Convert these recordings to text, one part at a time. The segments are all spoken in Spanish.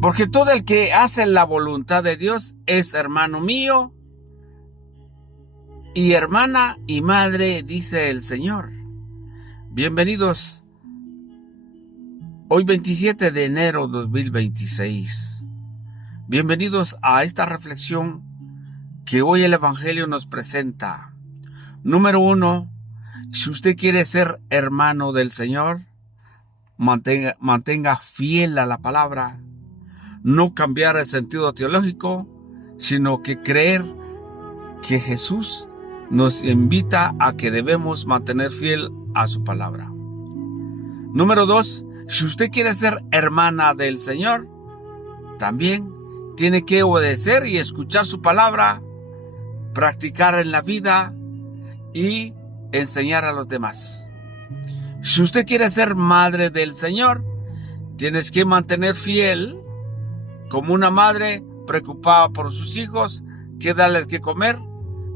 Porque todo el que hace la voluntad de Dios es hermano mío y hermana y madre, dice el Señor. Bienvenidos. Hoy 27 de enero 2026. Bienvenidos a esta reflexión que hoy el Evangelio nos presenta. Número 1. Si usted quiere ser hermano del Señor, mantenga fiel a la palabra. No cambiar el sentido teológico, sino que creer que Jesús nos invita a que debemos mantener fiel a su palabra. Número 2. Si usted quiere ser hermana del Señor, también tiene que obedecer y escuchar su palabra, practicar en la vida y enseñar a los demás. Si usted quiere ser madre del Señor, tienes que mantener fiel como una madre preocupada por sus hijos, que darles que comer.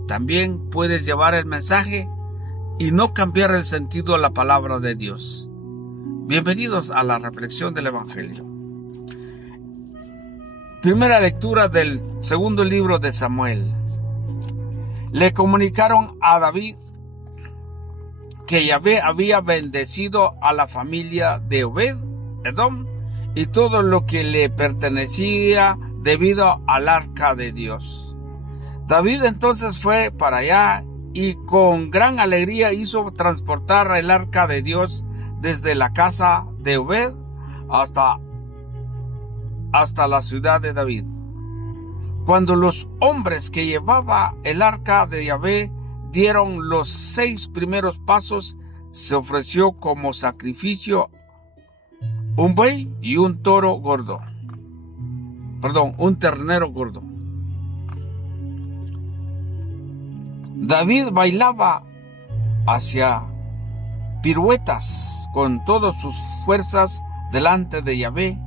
También puedes llevar el mensaje y no cambiar el sentido de la palabra de Dios. Bienvenidos a la reflexión del Evangelio. Primera lectura del segundo libro de Samuel. Le comunicaron a David que Yahvé había bendecido a la familia de Obed-Edom y todo lo que le pertenecía debido al arca de Dios. David entonces fue para allá y con gran alegría hizo transportar el arca de Dios desde la casa de Obed hasta la ciudad de David. Cuando los hombres que llevaba el arca de Yahvé dieron los 6 primeros pasos, se ofreció como sacrificio un buey y un ternero gordo. David bailaba hacia piruetas con todas sus fuerzas delante de Yahvé,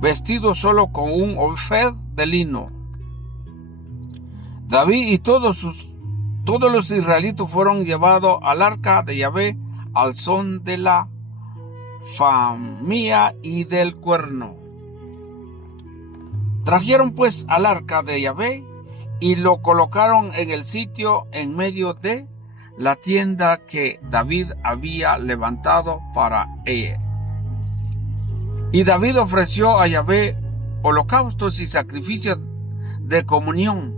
vestido solo con un efod de lino. David y todos los israelitas fueron llevados al arca de Yahvé al son de la famía y del cuerno. Trajeron pues al arca de Yahvé y lo colocaron en el sitio en medio de la tienda que David había levantado para ella. Y David ofreció a Yahvé holocaustos y sacrificios de comunión.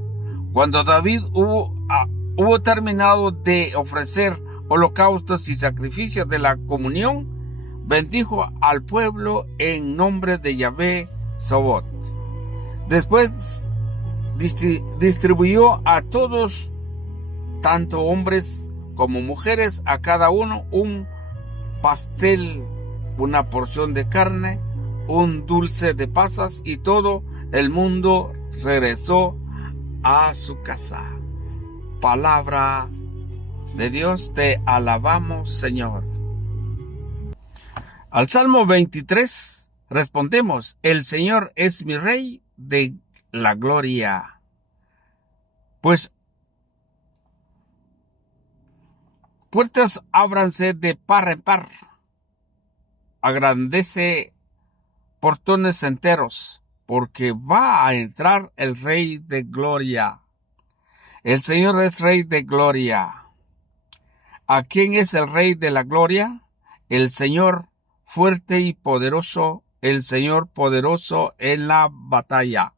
Cuando David hubo terminado de ofrecer holocaustos y sacrificios de la comunión, bendijo al pueblo en nombre de Yahvé Sabaoth. Después distribuyó a todos, tanto hombres como mujeres, a cada uno un pastel, una porción de carne, un dulce de pasas, y todo el mundo regresó a su casa. Palabra de Dios, te alabamos, Señor. Al Salmo 23 respondemos: el Señor es mi Rey de la gloria. Pues puertas ábranse de par en par, agrandece portones enteros, porque va a entrar el Rey de gloria. El Señor es Rey de gloria. ¿A quién es el Rey de la gloria? El Señor fuerte y poderoso, el Señor poderoso en la batalla.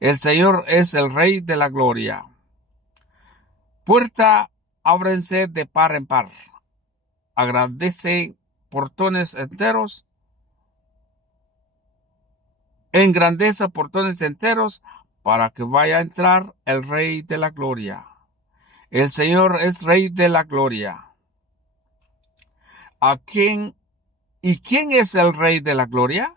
El Señor es el Rey de la gloria. Puerta ábrense de par en par, agrandece portones enteros, engrandece portones enteros, para que vaya a entrar el Rey de la gloria. El Señor es Rey de la gloria. ¿Quién es el Rey de la gloria?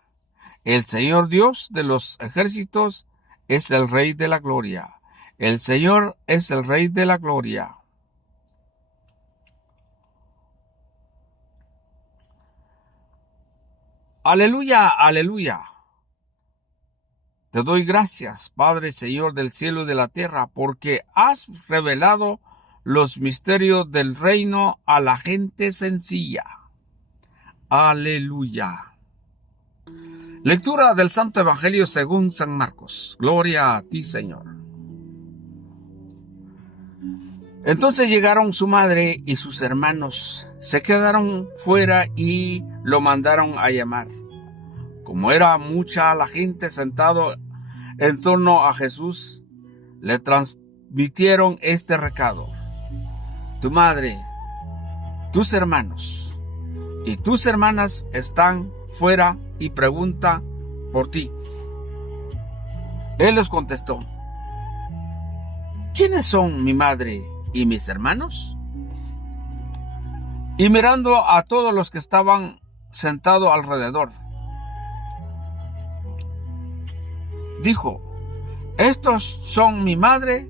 El Señor Dios de los ejércitos es el Rey de la gloria. El Señor es el Rey de la gloria. Aleluya, aleluya. Te doy gracias, Padre, Señor del cielo y de la tierra, porque has revelado los misterios del reino a la gente sencilla. Aleluya. Lectura del Santo Evangelio según San Marcos. Gloria a ti, Señor. Entonces llegaron su madre y sus hermanos, se quedaron fuera y lo mandaron a llamar. Como era mucha la gente sentado en torno a Jesús, le transmitieron este recado: tu madre, tus hermanos y tus hermanas están fuera y pregunta por ti. Él les contestó: ¿quiénes son mi madre y mis hermanos? Y mirando a todos los que estaban sentados alrededor, dijo: estos son mi madre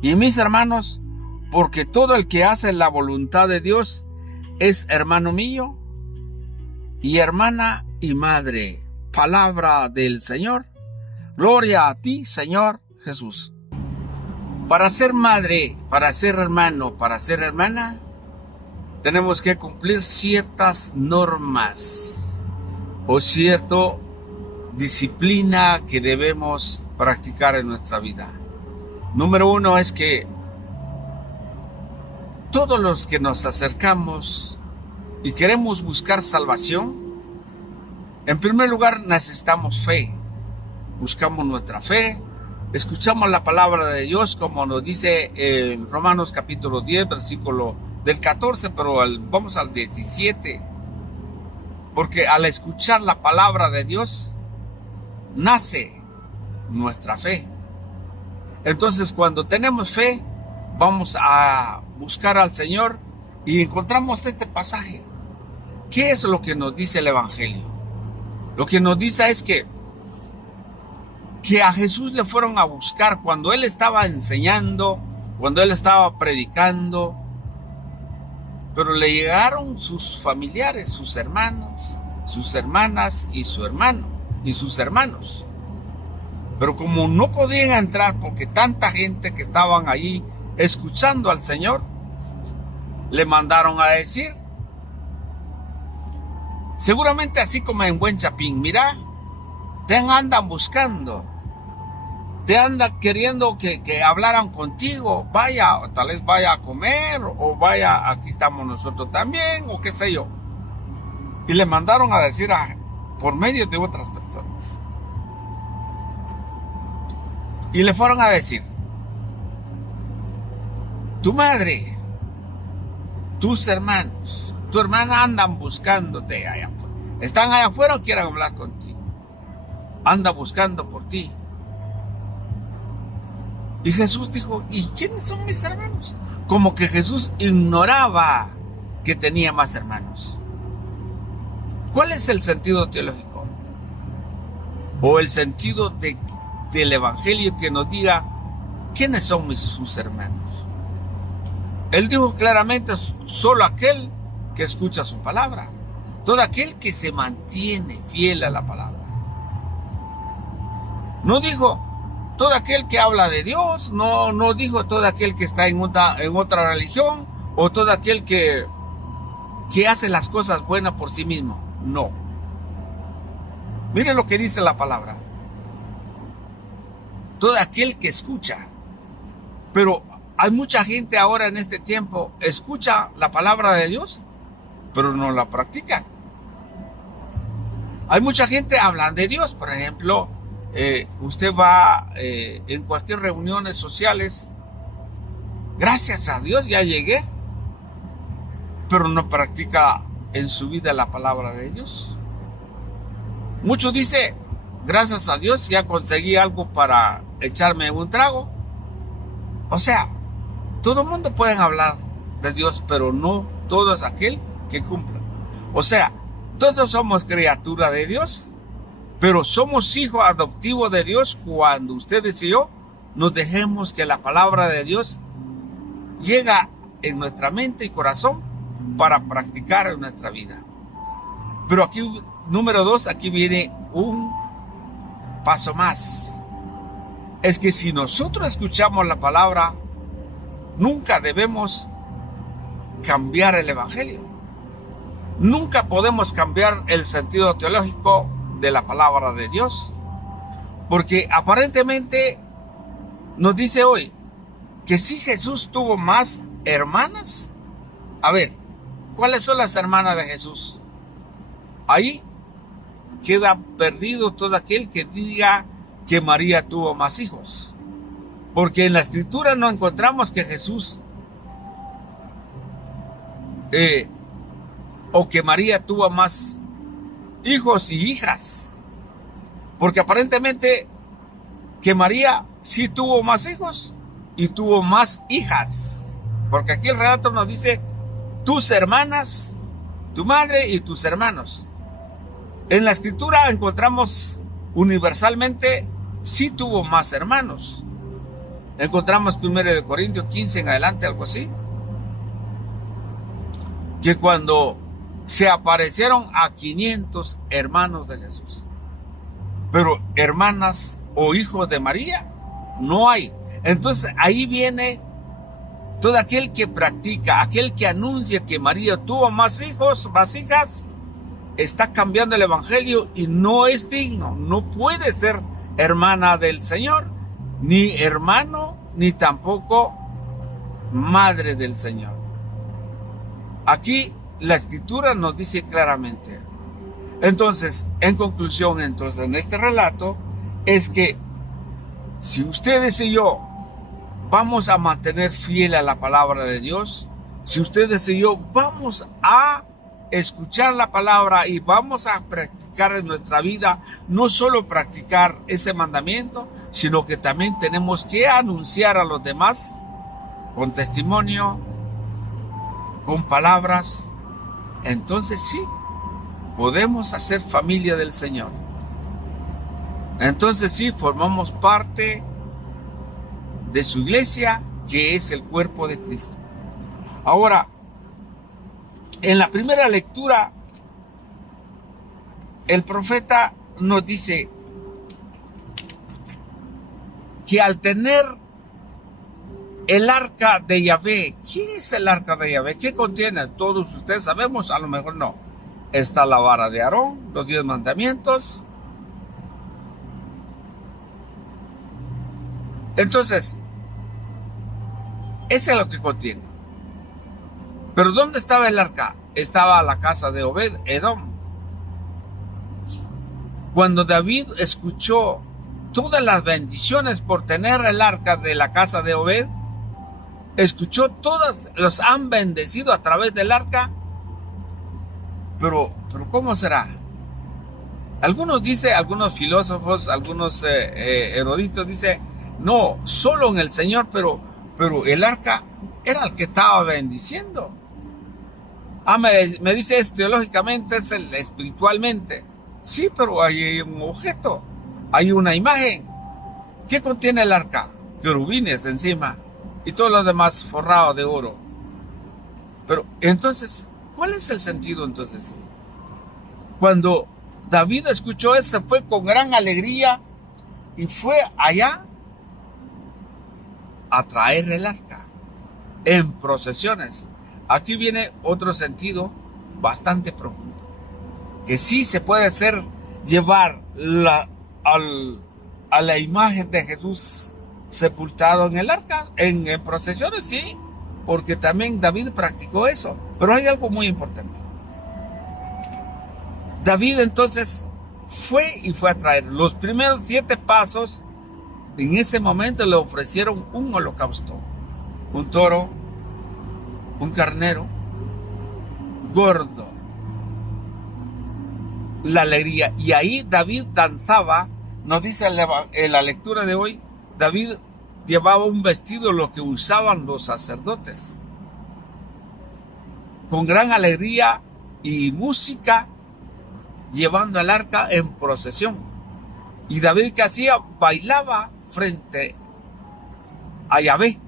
y mis hermanos, porque todo el que hace la voluntad de Dios es hermano mío y hermana y madre. Palabra del Señor. Gloria a ti, Señor Jesús. Para ser madre, para ser hermano, para ser hermana, tenemos que cumplir ciertas normas o cierta disciplina que debemos practicar en nuestra vida. Número 1 es que todos los que nos acercamos y queremos buscar salvación, en primer lugar necesitamos fe. Buscamos nuestra fe, escuchamos la palabra de Dios como nos dice en Romanos capítulo 10, versículo del 14, pero vamos al 17. Porque al escuchar la palabra de Dios, nace nuestra fe. Entonces, cuando tenemos fe, vamos a buscar al Señor y encontramos este pasaje. ¿Qué es lo que nos dice el Evangelio? Lo que nos dice es que a Jesús le fueron a buscar cuando Él estaba enseñando, cuando Él estaba predicando, pero le llegaron sus familiares, sus hermanos, sus hermanas y su hermano y sus hermanos. Pero como no podían entrar porque tanta gente que estaban ahí escuchando al Señor, le mandaron a decir, seguramente así como en Buen Chapín: mira, te andan buscando, te andan queriendo que hablaran contigo, vaya, tal vez vaya a comer, o vaya, aquí estamos nosotros también, o qué sé yo. Y le mandaron a decir por medio de otras personas. Y le fueron a decir: tu madre, tus hermanos, tu hermana andan buscándote allá afuera. Están allá afuera o quieren hablar contigo. Anda buscando por ti. Y Jesús dijo: ¿y quiénes son mis hermanos? Como que Jesús ignoraba que tenía más hermanos. ¿Cuál es el sentido teológico? O el sentido del Evangelio que nos diga quiénes son sus hermanos. Él dijo claramente: solo aquel que escucha su palabra, todo aquel que se mantiene fiel a la palabra. No dijo todo aquel que habla de Dios, no dijo todo aquel que está en otra religión, o todo aquel que hace las cosas buenas por sí mismo. No. Miren lo que dice la palabra: todo aquel que escucha. Pero hay mucha gente ahora en este tiempo, escucha la palabra de Dios, pero no la practica. Hay mucha gente hablando de Dios. Por ejemplo, usted va en cualquier reuniones sociales, gracias a Dios ya llegué, pero no practica en su vida la palabra de Dios. Muchos dicen: gracias a Dios ya conseguí algo para echarme un trago. O sea, todo el mundo puede hablar de Dios, pero no todo es aquel que cumple. O sea, todos somos criatura de Dios, pero somos hijos adoptivos de Dios cuando ustedes y yo nos dejemos que la palabra de Dios llegue en nuestra mente y corazón para practicar en nuestra vida. Pero aquí, número 2, aquí viene un paso más. Es que si nosotros escuchamos la palabra, nunca debemos cambiar el Evangelio. Nunca podemos cambiar el sentido teológico de la palabra de Dios, porque aparentemente nos dice hoy que si Jesús tuvo más hermanas. A ver, ¿cuáles son las hermanas de Jesús? Ahí queda perdido todo aquel que diga que María tuvo más hijos, porque en la Escritura no encontramos que Jesús o que María tuvo más hijos y hijas, porque aparentemente que María sí tuvo más hijos y tuvo más hijas, porque aquí el relato nos dice tus hermanas, tu madre y tus hermanos. En la Escritura encontramos universalmente sí tuvo más hermanos. Encontramos 1 Corintios 15 en adelante, algo así, que cuando se aparecieron a 500 hermanos de Jesús, pero hermanas o hijos de María no hay. Entonces ahí viene todo aquel que practica, aquel que anuncia que María tuvo más hijos, más hijas, está cambiando el evangelio y no es digno, no puede ser hermana del Señor, ni hermano, ni tampoco madre del Señor. Aquí la Escritura nos dice claramente. Entonces, en conclusión, en este relato, es que si ustedes y yo vamos a mantener fiel a la palabra de Dios, si ustedes y yo vamos a escuchar la palabra y vamos a practicar en nuestra vida, no solo practicar ese mandamiento, sino que también tenemos que anunciar a los demás con testimonio, con palabras. Entonces sí, podemos hacer familia del Señor. Entonces sí, formamos parte de su iglesia, que es el cuerpo de Cristo. Ahora, en la primera lectura, el profeta nos dice que al tener el arca de Yahvé, ¿qué es el arca de Yahvé? ¿Qué contiene? Todos ustedes sabemos, a lo mejor no. Está la vara de Aarón, los 10 mandamientos. Entonces, eso es lo que contiene. Pero ¿dónde estaba el arca? Estaba la casa de Obed Edom. Cuando David escuchó todas las bendiciones por tener el arca de la casa de Obed, escuchó todas, los han bendecido a través del arca. Pero ¿cómo será? Algunos dicen, algunos filósofos, algunos eruditos dicen, no, solo en el Señor, pero el arca era el que estaba bendiciendo. Me dice es teológicamente, es espiritualmente. Sí, pero hay un objeto, hay una imagen. ¿Qué contiene el arca? Querubines encima y todo lo demás forrado de oro. Pero entonces, ¿cuál es el sentido entonces? Cuando David escuchó eso, fue con gran alegría y fue allá a traer el arca en procesiones. Aquí viene otro sentido bastante profundo, que sí se puede hacer llevar a la imagen de Jesús sepultado en el arca, en procesiones, sí, porque también David practicó eso. Pero hay algo muy importante. David entonces fue a traer los primeros 7 pasos. En ese momento le ofrecieron un holocausto, un toro, un carnero gordo, la alegría. Y ahí David danzaba, nos dice en la lectura de hoy, David llevaba un vestido, lo que usaban los sacerdotes, con gran alegría y música, llevando el arca en procesión. Y David, ¿qué hacía? Bailaba frente a Yahvé.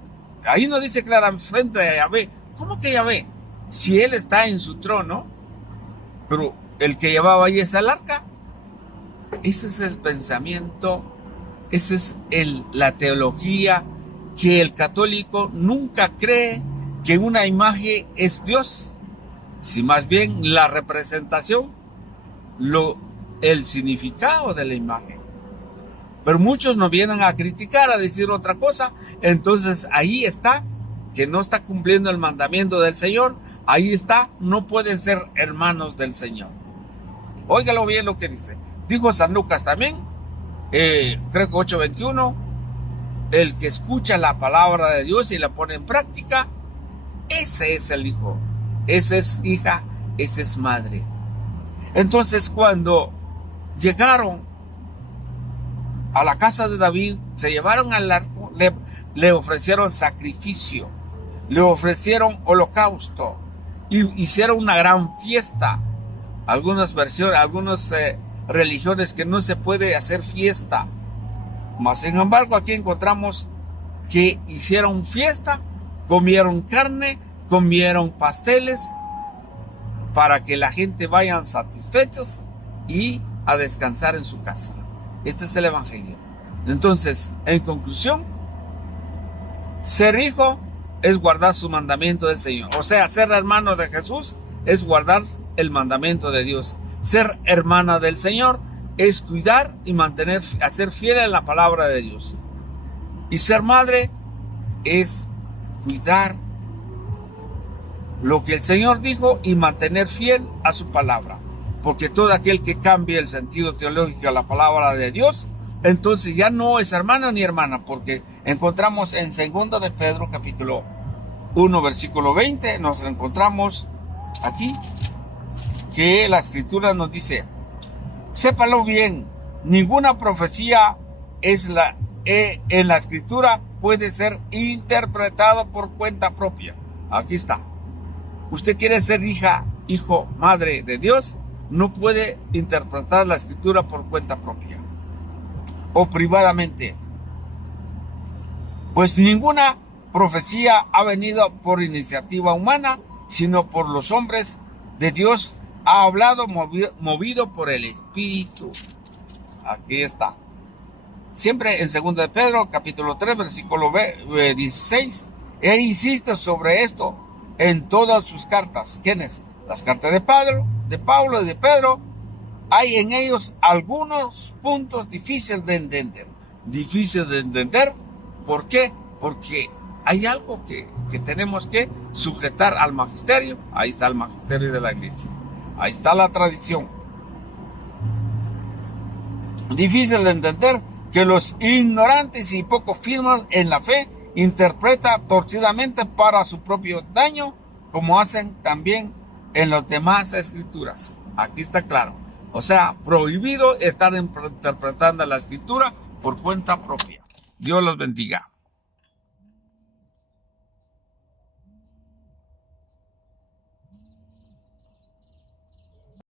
Ahí nos dice claramente frente a Yahvé. ¿Cómo que Yahvé? Si él está en su trono, pero el que llevaba ahí es el arca. Ese es el pensamiento, esa es la teología, que el católico nunca cree que una imagen es Dios. si más bien la representación, el significado de la imagen. Pero muchos nos vienen a criticar, a decir otra cosa. Entonces ahí está, que no está cumpliendo el mandamiento del Señor. Ahí está, no pueden ser hermanos del Señor. Óigalo bien lo que dice. Dijo San Lucas también, creo que 8:21, el que escucha la palabra de Dios y la pone en práctica, ese es el hijo, ese es hija, ese es madre. Entonces cuando llegaron a la casa de David, se llevaron al arco, le ofrecieron sacrificio, le ofrecieron holocausto, y hicieron una gran fiesta. Algunas versiones, algunas religiones que no se puede hacer fiesta. Mas sin embargo aquí encontramos que hicieron fiesta, comieron carne, comieron pasteles, para que la gente vayan satisfechos y a descansar en su casa. Este es el Evangelio. Entonces, en conclusión, ser hijo es guardar su mandamiento del Señor. O sea, ser hermano de Jesús es guardar el mandamiento de Dios. Ser hermana del Señor es cuidar y mantener, hacer fiel en la palabra de Dios. Y ser madre es cuidar lo que el Señor dijo y mantener fiel a su palabra. Porque todo aquel que cambie el sentido teológico a la palabra de Dios, entonces ya no es hermano ni hermana, porque encontramos en 2 de Pedro capítulo 1 versículo 20, nos encontramos aquí que la escritura nos dice: sépalo bien, ninguna profecía en la escritura puede ser interpretada por cuenta propia. Aquí está. Usted quiere ser hija, hijo, madre de Dios, no puede interpretar la escritura por cuenta propia o privadamente, pues ninguna profecía ha venido por iniciativa humana, sino por los hombres de Dios ha hablado movido por el Espíritu. Aquí está. Siempre en 2 de Pedro, capítulo 3, versículo 16, él insiste sobre esto en todas sus cartas. ¿Quiénes? Las cartas de Pablo y de Pedro. Hay en ellos algunos puntos difíciles de entender. Difíciles de entender. ¿Por qué? Porque hay algo que tenemos que sujetar al magisterio. Ahí está el magisterio de la iglesia. Ahí está la tradición. Difícil de entender que los ignorantes y poco firmes en la fe interpretan torcidamente para su propio daño, como hacen también en las demás escrituras. Aquí está claro. O sea, prohibido estar interpretando la escritura por cuenta propia. Dios los bendiga.